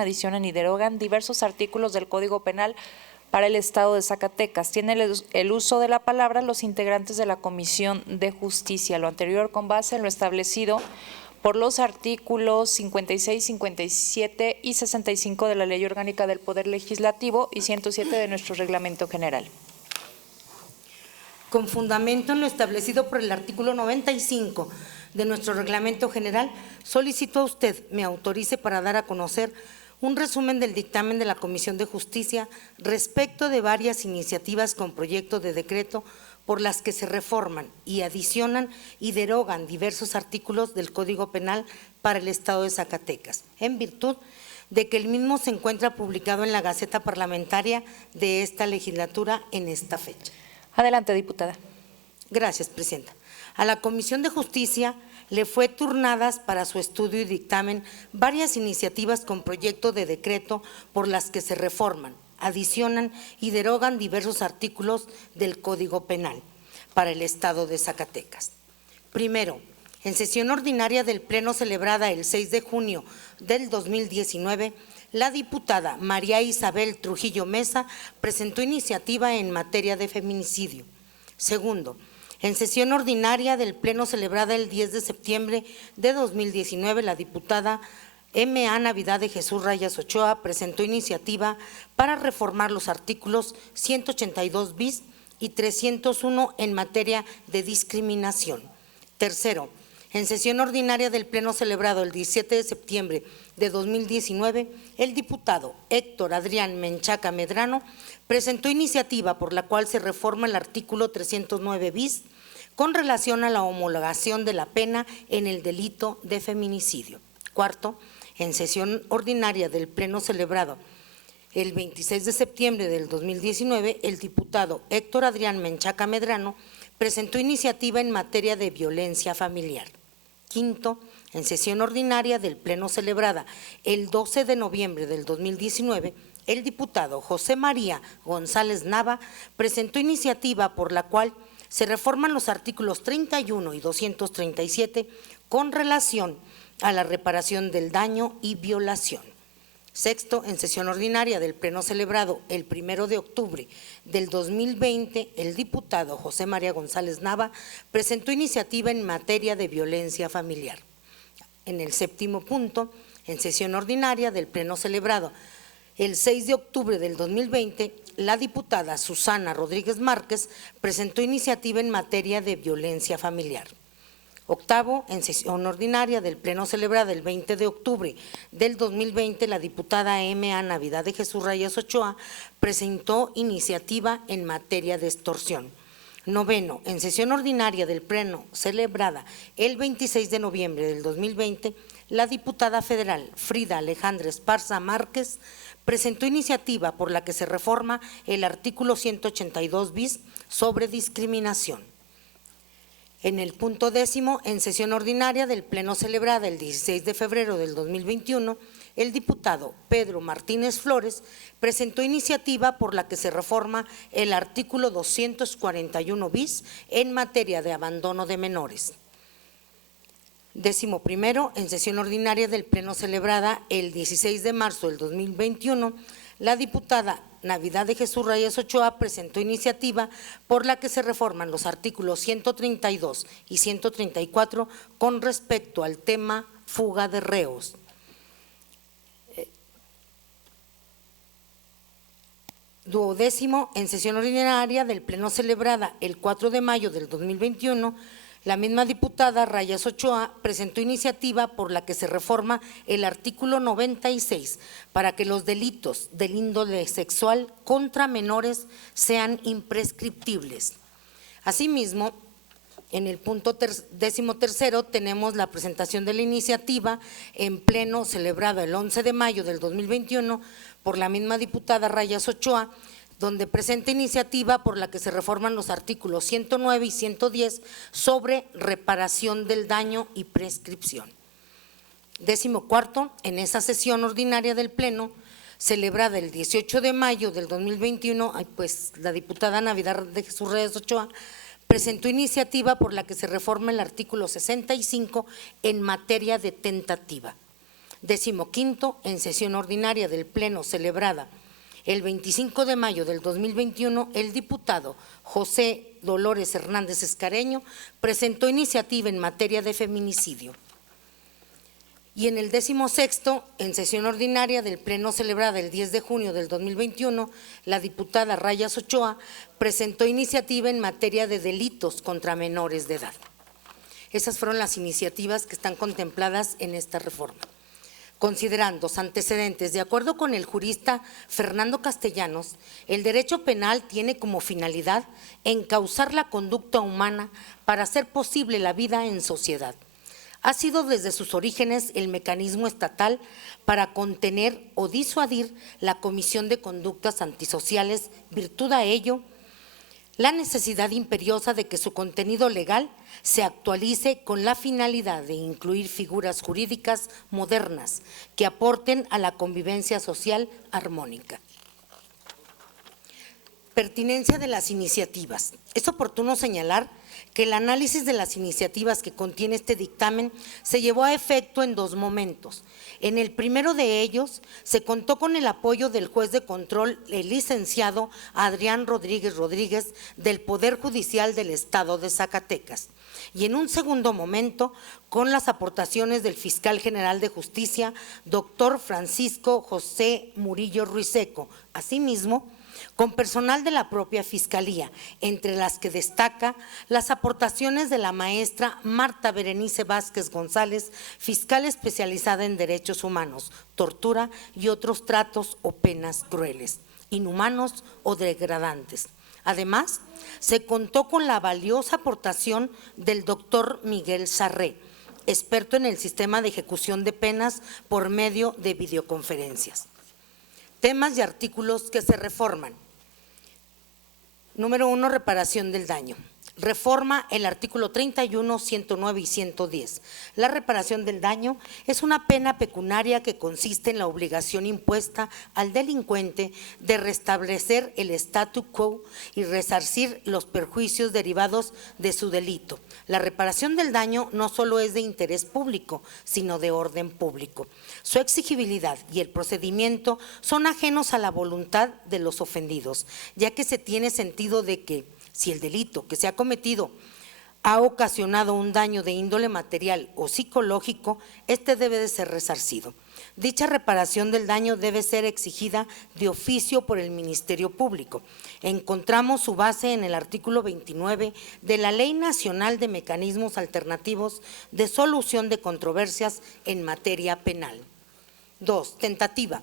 adicionan y derogan diversos artículos del Código Penal para el Estado de Zacatecas. Tienen el uso de la palabra los integrantes de la Comisión de Justicia. Lo anterior con base en lo establecido por los artículos 56, 57 y 65 de la Ley Orgánica del Poder Legislativo y 107 de nuestro Reglamento General. Con fundamento en lo establecido por el artículo 95 de nuestro Reglamento General, solicito a usted me autorice para dar a conocer un resumen del dictamen de la Comisión de Justicia respecto de varias iniciativas con proyecto de decreto por las que se reforman y adicionan y derogan diversos artículos del Código Penal para el Estado de Zacatecas, en virtud de que el mismo se encuentra publicado en la Gaceta Parlamentaria de esta legislatura en esta fecha. Adelante, diputada. Gracias, presidenta. A la Comisión de Justicia le fue turnadas para su estudio y dictamen varias iniciativas con proyecto de decreto por las que se reforman, adicionan y derogan diversos artículos del Código Penal para el Estado de Zacatecas. Primero, en sesión ordinaria del Pleno celebrada el 6 de junio del 2019, la diputada María Isabel Trujillo Mesa presentó iniciativa en materia de feminicidio. Segundo, en sesión ordinaria del Pleno celebrada el 10 de septiembre de 2019, la diputada M.A. Navidad de Jesús Rayas Ochoa presentó iniciativa para reformar los artículos 182 bis y 301 en materia de discriminación. Tercero, en sesión ordinaria del Pleno celebrado el 17 de septiembre de 2019, el diputado Héctor Adrián Menchaca Medrano presentó iniciativa por la cual se reforma el artículo 309 bis con relación a la homologación de la pena en el delito de feminicidio. Cuarto, en sesión ordinaria del Pleno celebrado el 26 de septiembre del 2019, el diputado Héctor Adrián Menchaca Medrano presentó iniciativa en materia de violencia familiar. Quinto, en sesión ordinaria del Pleno celebrada el 12 de noviembre del 2019, el diputado José María González Nava presentó iniciativa por la cual se reforman los artículos 31 y 237 con relación a la reparación del daño y violación. Sexto, en sesión ordinaria del Pleno celebrado el 1 de octubre del 2020, el diputado José María González Nava presentó iniciativa en materia de violencia familiar. En el séptimo punto, en sesión ordinaria del Pleno celebrado el 6 de octubre del 2020, la diputada Susana Rodríguez Márquez presentó iniciativa en materia de violencia familiar. Octavo, en sesión ordinaria del Pleno celebrada el 20 de octubre del 2020, la diputada M.A. Navidad de Jesús Rayas Ochoa presentó iniciativa en materia de extorsión. Noveno, en sesión ordinaria del Pleno celebrada el 26 de noviembre del 2020, la diputada federal Frida Alejandra Esparza Márquez presentó iniciativa por la que se reforma el artículo 182 bis sobre discriminación. En el punto décimo, en sesión ordinaria del Pleno celebrada el 16 de febrero del 2021, el diputado Pedro Martínez Flores presentó iniciativa por la que se reforma el artículo 241 bis en materia de abandono de menores. Décimo primero, en sesión ordinaria del Pleno celebrada el 16 de marzo del 2021, la diputada Navidad de Jesús Rayas Ochoa presentó iniciativa por la que se reforman los artículos 132 y 134 con respecto al tema fuga de reos. Duodécimo, en sesión ordinaria del Pleno celebrada el 4 de mayo del 2021, la misma diputada Rayas Ochoa presentó iniciativa por la que se reforma el artículo 96 para que los delitos del índole sexual contra menores sean imprescriptibles. Asimismo, en el punto décimo tercero tenemos la presentación de la iniciativa en Pleno celebrado el 11 de mayo del 2021 por la misma diputada Rayas Ochoa, donde presenta iniciativa por la que se reforman los artículos 109 y 110 sobre reparación del daño y prescripción. Décimo cuarto, en esa sesión ordinaria del Pleno, celebrada el 18 de mayo del 2021, pues la diputada Navidad de Jesús Reyes Ochoa presentó iniciativa por la que se reforma el artículo 65 en materia de tentativa. 15º, en sesión ordinaria del Pleno celebrada el 25 de mayo del 2021, el diputado José Dolores Hernández Escareño presentó iniciativa en materia de feminicidio. Y en el 16º, en sesión ordinaria del Pleno celebrada el 10 de junio del 2021, la diputada Rayas Ochoa presentó iniciativa en materia de delitos contra menores de edad. Esas fueron las iniciativas que están contempladas en esta reforma. Considerando los antecedentes, de acuerdo con el jurista Fernando Castellanos, el derecho penal tiene como finalidad encauzar la conducta humana para hacer posible la vida en sociedad. Ha sido desde sus orígenes el mecanismo estatal para contener o disuadir la comisión de conductas antisociales, virtud a ello la necesidad imperiosa de que su contenido legal se actualice con la finalidad de incluir figuras jurídicas modernas que aporten a la convivencia social armónica. Pertinencia de las iniciativas. Es oportuno señalar que el análisis de las iniciativas que contiene este dictamen se llevó a efecto en dos momentos. En el primero de ellos se contó con el apoyo del juez de control, el licenciado Adrián Rodríguez Rodríguez, del Poder Judicial del Estado de Zacatecas. Y en un segundo momento, con las aportaciones del fiscal general de justicia, doctor Francisco José Murillo Ruiseco. Asimismo, con personal de la propia Fiscalía, entre las que destaca las aportaciones de la maestra Marta Berenice Vázquez González, fiscal especializada en derechos humanos, tortura y otros tratos o penas crueles, inhumanos o degradantes. Además, se contó con la valiosa aportación del doctor Miguel Sarré, experto en el sistema de ejecución de penas por medio de videoconferencias. Temas y artículos que se reforman. Número 1, reparación del daño. Reforma el artículo 31, 109 y 110. La reparación del daño es una pena pecuniaria que consiste en la obligación impuesta al delincuente de restablecer el statu quo y resarcir los perjuicios derivados de su delito. La reparación del daño no solo es de interés público, sino de orden público. Su exigibilidad y el procedimiento son ajenos a la voluntad de los ofendidos, ya que se tiene sentido de que si el delito que se ha cometido ha ocasionado un daño de índole material o psicológico, este debe de ser resarcido. Dicha reparación del daño debe ser exigida de oficio por el Ministerio Público. Encontramos su base en el artículo 29 de la Ley Nacional de Mecanismos Alternativos de Solución de Controversias en Materia Penal. 2. Tentativa.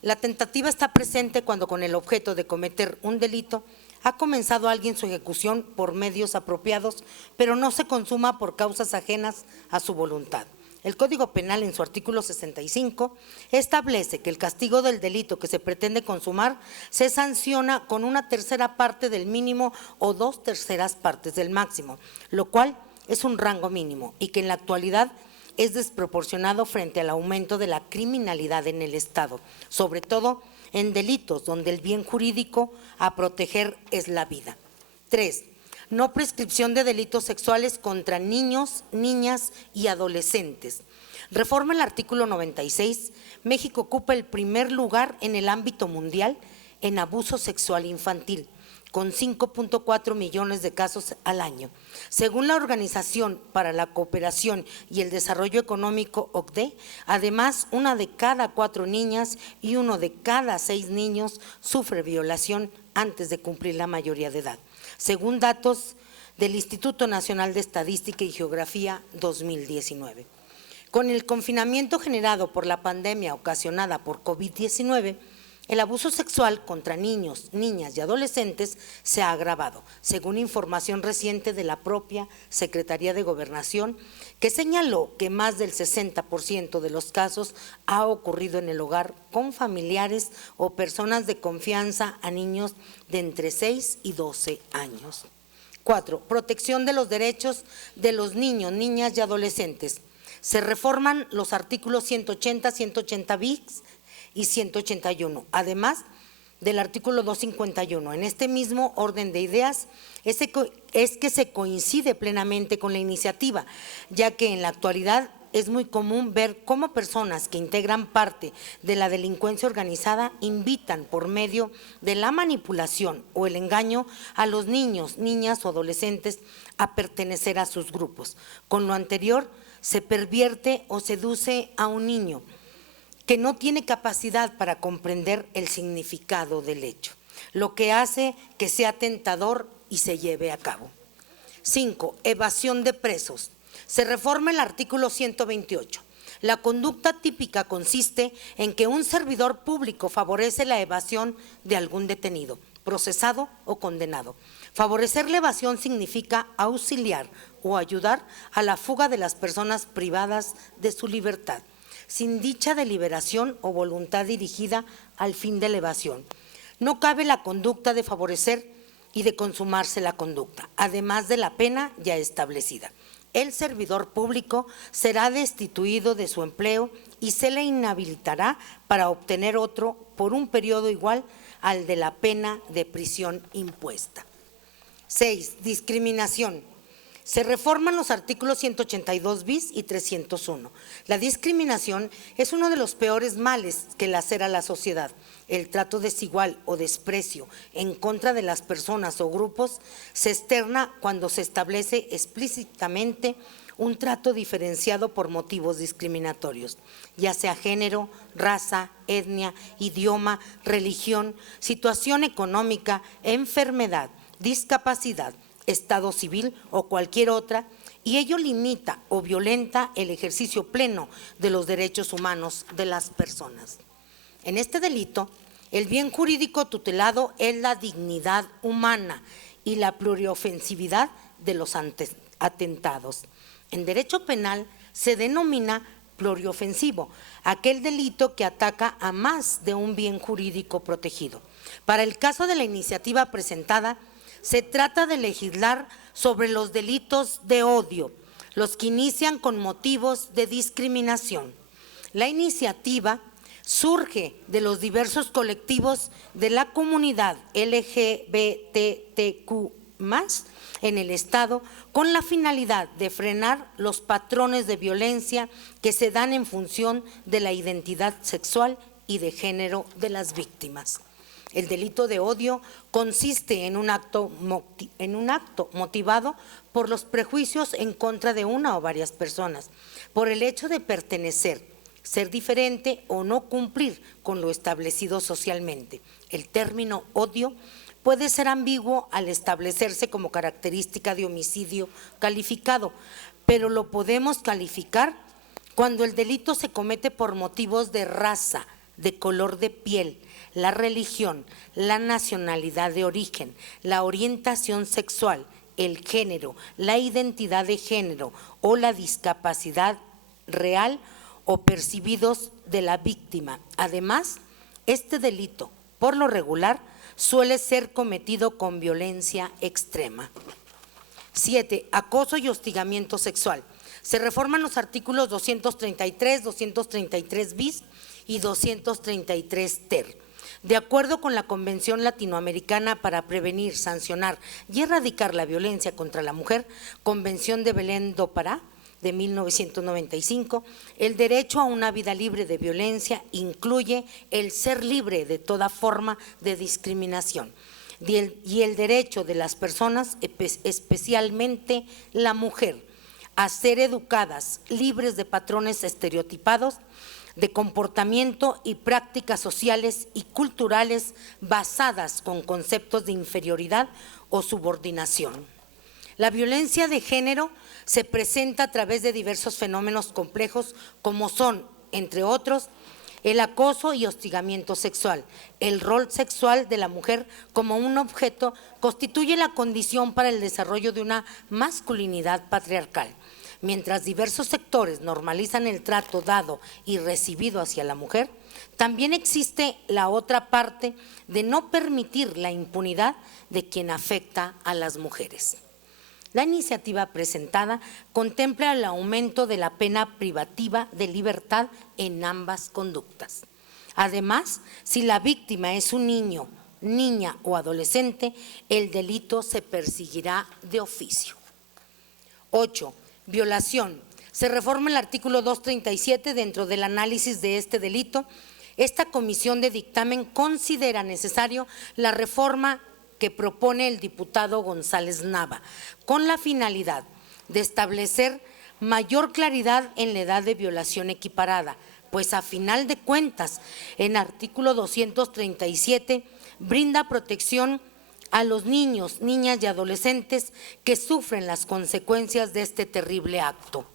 La tentativa está presente cuando con el objeto de cometer un delito ha comenzado alguien su ejecución por medios apropiados, pero no se consuma por causas ajenas a su voluntad. El Código Penal, en su artículo 65, establece que el castigo del delito que se pretende consumar se sanciona con una tercera parte del mínimo o 2/3 partes del máximo, lo cual es un rango mínimo y que en la actualidad es desproporcionado frente al aumento de la criminalidad en el Estado, sobre todo en delitos donde el bien jurídico a proteger es la vida. 3. No prescripción de delitos sexuales contra niños, niñas y adolescentes. Reforma el artículo 96. México ocupa el primer lugar en el ámbito mundial en abuso sexual infantil, con 5.4 millones de casos al año. Según la Organización para la Cooperación y el Desarrollo Económico, OCDE, además, 1 de cada 4 niñas y 1 de cada 6 niños sufre violación antes de cumplir la mayoría de edad, según datos del Instituto Nacional de Estadística y Geografía 2019. Con el confinamiento generado por la pandemia ocasionada por COVID-19, el abuso sexual contra niños, niñas y adolescentes se ha agravado, según información reciente de la propia Secretaría de Gobernación, que señaló que más del 60% de los casos ha ocurrido en el hogar con familiares o personas de confianza a niños de entre 6 y 12 años. 4. Protección de los derechos de los niños, niñas y adolescentes. Se reforman los artículos 180, 180 bis y 181, además del artículo 251. En este mismo orden de ideas es que se coincide plenamente con la iniciativa, ya que en la actualidad es muy común ver cómo personas que integran parte de la delincuencia organizada invitan por medio de la manipulación o el engaño a los niños, niñas o adolescentes a pertenecer a sus grupos. Con lo anterior, se pervierte o seduce a un niño que no tiene capacidad para comprender el significado del hecho, lo que hace que sea tentador y se lleve a cabo. 5. Evasión de presos. Se reforma el artículo 128. La conducta típica consiste en que un servidor público favorece la evasión de algún detenido, procesado o condenado. Favorecer la evasión significa auxiliar o ayudar a la fuga de las personas privadas de su libertad, sin dicha deliberación o voluntad dirigida al fin de la evasión. No cabe la conducta de favorecer y de consumarse la conducta, además de la pena ya establecida. El servidor público será destituido de su empleo y se le inhabilitará para obtener otro por un periodo igual al de la pena de prisión impuesta. 6. Discriminación. Se reforman los artículos 182 bis y 301. La discriminación es uno de los peores males que lacera a la sociedad. El trato desigual o desprecio en contra de las personas o grupos se externa cuando se establece explícitamente un trato diferenciado por motivos discriminatorios, ya sea género, raza, etnia, idioma, religión, situación económica, enfermedad, discapacidad, estado civil o cualquier otra, y ello limita o violenta el ejercicio pleno de los derechos humanos de las personas. En este delito, el bien jurídico tutelado es la dignidad humana y la pluriofensividad de los atentados. En derecho penal se denomina pluriofensivo aquel delito que ataca a más de un bien jurídico protegido. Para el caso de la iniciativa presentada, se trata de legislar sobre los delitos de odio, los que inician con motivos de discriminación. La iniciativa surge de los diversos colectivos de la comunidad LGBTQ+ en el Estado, con la finalidad de frenar los patrones de violencia que se dan en función de la identidad sexual y de género de las víctimas. El delito de odio consiste en un acto motivado por los prejuicios en contra de una o varias personas, por el hecho de pertenecer, ser diferente o no cumplir con lo establecido socialmente. El término odio puede ser ambiguo al establecerse como característica de homicidio calificado, pero lo podemos calificar cuando el delito se comete por motivos de raza, de color de piel, la religión, la nacionalidad de origen, la orientación sexual, el género, la identidad de género o la discapacidad real o percibidos de la víctima. Además, este delito, por lo regular, suele ser cometido con violencia extrema. 7. Acoso y hostigamiento sexual. Se reforman los artículos 233, 233 bis y 233 ter. De acuerdo con la Convención Latinoamericana para Prevenir, Sancionar y Erradicar la Violencia contra la Mujer, Convención de Belém do Pará, de 1995, el derecho a una vida libre de violencia incluye el ser libre de toda forma de discriminación y el derecho de las personas, especialmente la mujer, a ser educadas libres de patrones estereotipados de comportamiento y prácticas sociales y culturales basadas con conceptos de inferioridad o subordinación. La violencia de género se presenta a través de diversos fenómenos complejos como son, entre otros, el acoso y hostigamiento sexual. El rol sexual de la mujer como un objeto constituye la condición para el desarrollo de una masculinidad patriarcal. Mientras diversos sectores normalizan el trato dado y recibido hacia la mujer, también existe la otra parte de no permitir la impunidad de quien afecta a las mujeres. La iniciativa presentada contempla el aumento de la pena privativa de libertad en ambas conductas. Además, si la víctima es un niño, niña o adolescente, el delito se perseguirá de oficio. 8. Violación. Se reforma el artículo 237 dentro del análisis de este delito. Esta comisión de dictamen considera necesario la reforma que propone el diputado González Nava, con la finalidad de establecer mayor claridad en la edad de violación equiparada, pues a final de cuentas, en artículo 237 brinda protección a los niños, niñas y adolescentes que sufren las consecuencias de este terrible acto.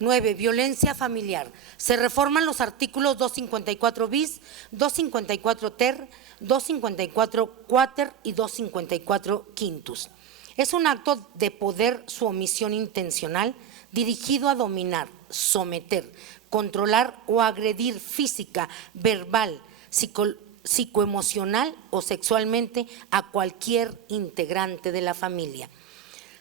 9. Violencia familiar. Se reforman los artículos 254 bis, 254 ter, 254 quater y 254 quintus. Es un acto de poder su omisión intencional dirigido a dominar, someter, controlar o agredir física, verbal, psicoemocional o sexualmente a cualquier integrante de la familia.